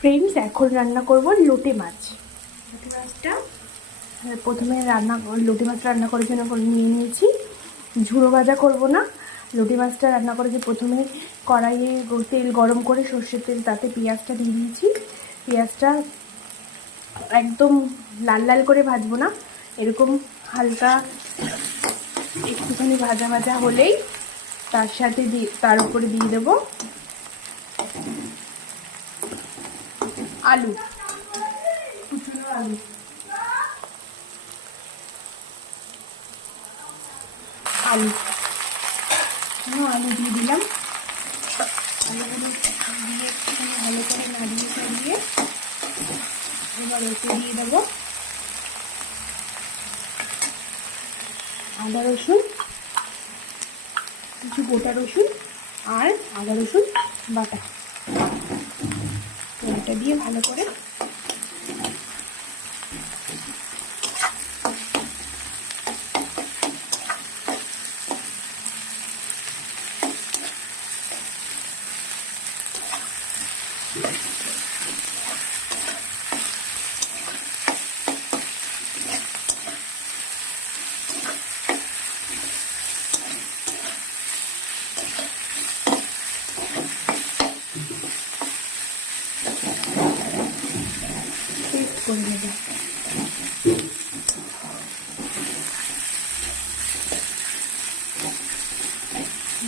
Friends, এখন রান্না করব লোটে মাছ। লোটে মাছটা প্রথমে লোটে মাছটা রান্না করার জন্য নিয়ে নিয়েছি। ঝুড়ো ভাজা করব না, লোটে মাছটা রান্না করে যে প্রথমে কড়াইয়ে তেল গরম করে সর্ষের তেল, তাতে পেঁয়াজটা দিয়ে দিয়েছি। পেঁয়াজটা একদম লাল লাল করে ভাজবো না, এরকম হালকা একটুখানি ভাজা ভাজা হলেই তার উপরে দিয়ে দেবো আলু, কুচনো আলু। আলু দিয়ে দিলাম। আলুগুলো দিয়ে একটুখানি ভালো করে নাড়িয়ে চাড়িয়ে এবার ওতে দিয়ে দেবো আদা রসুন, কিছু গোটা রসুন আর আদা রসুন বাটা। এটা দিয়ে ভালো করে পেস্ট করে নেব।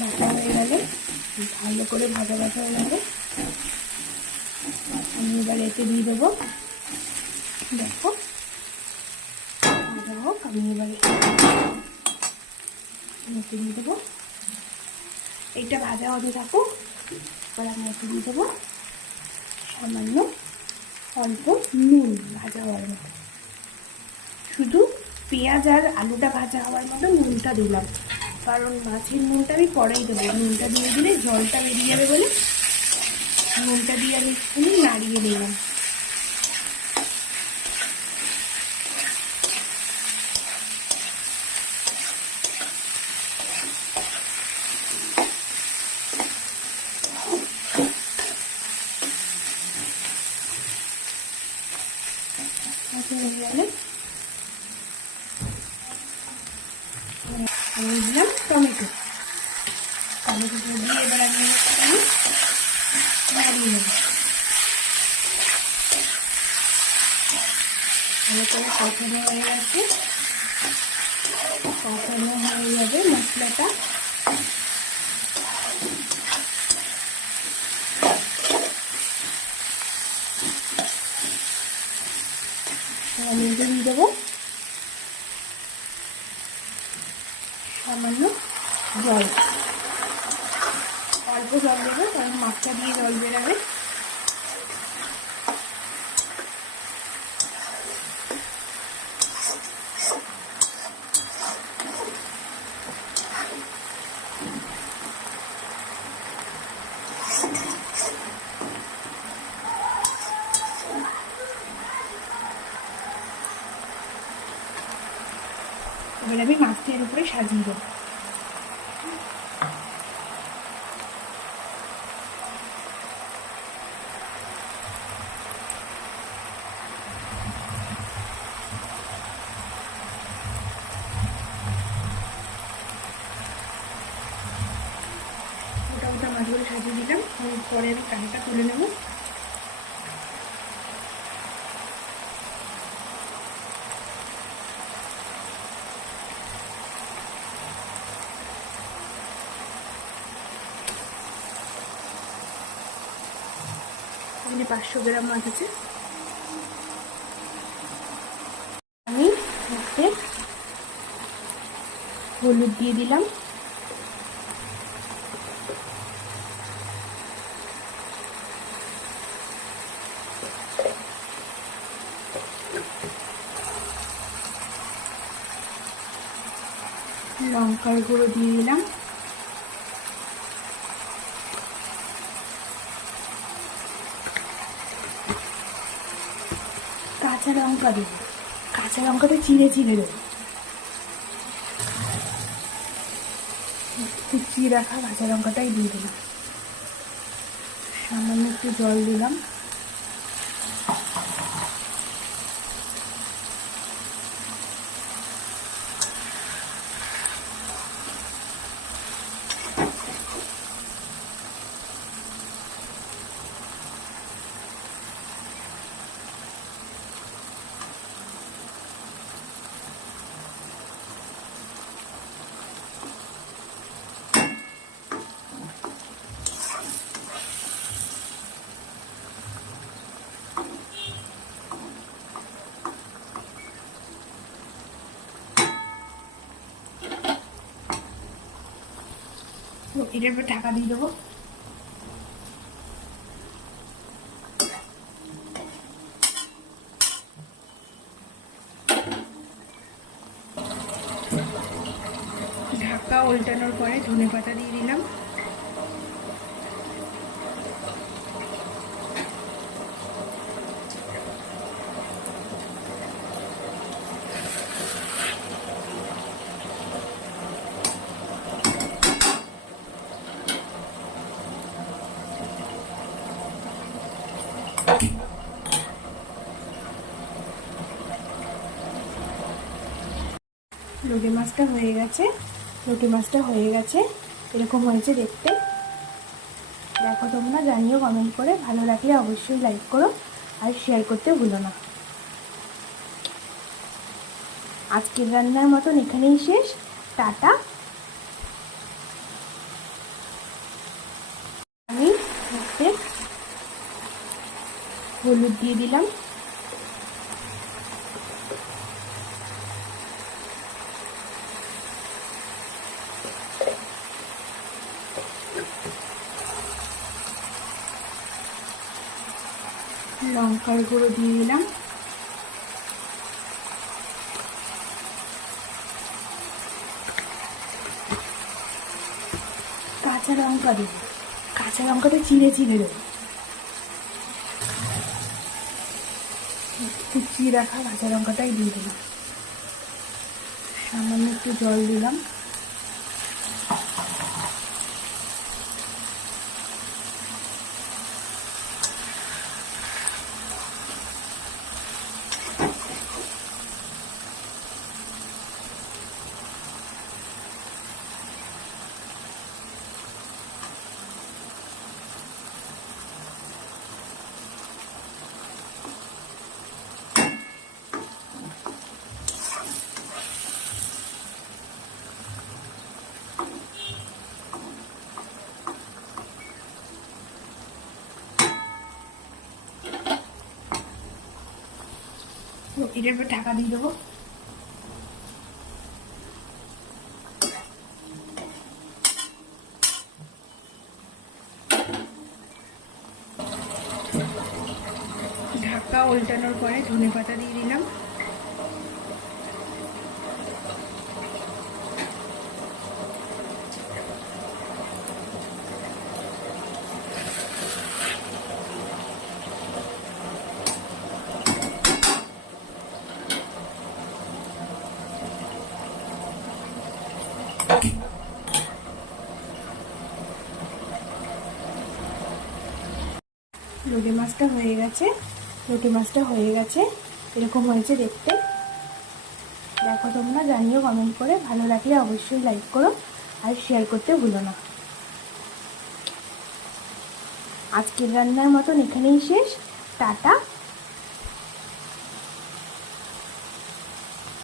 বাটা হয়ে গেলে, ভালো করে ভাজা ভাজা হয়ে গেলে আমি এবার এতে দিয়ে দেবো, দেখো ভাজা হোক, আমি এবারে এতে দিয়ে দেবো। এইটা ভাজা হতে থাকুক, এবার আমি এতে দিয়ে দেবো সামান্য অল্প নুন, ভাজা হওয়ার মতো। শুধু পেঁয়াজ আর আলুটা ভাজা হওয়ার মতো নুনটা দিলাম, কারণ মাছের নুনটা আমি পরেই দেবো। নুনটা দিয়ে দিলে জলটা বেরিয়ে যাবে বলে নুনটা দিয়ে আমি একটুখানি নাড়িয়ে দিলাম। হয়ে গেলে আমি দিলাম টমেটো দিয়ে এবার আমি নাড়িয়ে নেব। ভালো করে কষানো হয়ে গেছে, কষানো হয়ে যাবে মশলাটা। আমি দিয়ে দেবো সামান্য জল, অল্প জল দেবো কারণ মাছটা দিয়ে জল বেরাবে। এবার আমি মাছটা এর উপরে সাজিয়ে দেবো। গোটা গোটা মাছগুলো সাজিয়ে দিলাম, পরে আমি কাঁটাটা তুলে নেব। এখানে 500 গ্রাম মাছ আছে। আমি হলুদ দিয়ে দিলাম, লঙ্কার গুঁড়ো দিয়ে দিলাম, কাঁচা লঙ্কা দেবো, কাঁচা লঙ্কাটা চিড়ে চিড়ে দেবো, কুচিয়ে রাখা কাঁচা লঙ্কাটাই দিয়ে দিলাম। সামান্য একটু জল দিলাম, এটার উপর ঢাকা দিয়ে দেবো। ঢাকা উল্টানোর পরে ধনেপাতা দিয়ে দিলাম। লুটি মাছটা হয়ে গেছে, এরকম হয়েছে দেখতে। দেখো তোমরা, জানিও কমেন্ট করে, ভালো লাগলে অবশ্যই লাইক করো আর শেয়ার করতে ভুলো না। আজকের রান্নার মতন এখানেই শেষ, টাটা। আমি হলুদ দিয়ে দিলাম, লঙ্কার গুঁড়ো দিয়ে দিলাম, কাঁচা লঙ্কা দেবো, কাঁচা লঙ্কাটা চিড়ে চিড়ে দেবো, কুচিয়ে রাখা কাঁচা লঙ্কাটাই দিয়ে দিলাম, সামান্য একটু জল দিলাম। এটার উপর ঢাকা দিয়ে দেবো। ঢাকা উল্টানোর পরে ধনেপাতা দিয়ে দিলাম। লুটি মাছটা হয়ে গেছে, এরকম হয়েছে দেখতে। দেখো তোমরা, জানিও কমেন্ট করে, ভালো লাগলে অবশ্যই লাইক করো আর শেয়ার করতে ভুলো না। আজকের রান্নার মতন এখানেই শেষ, টাটা।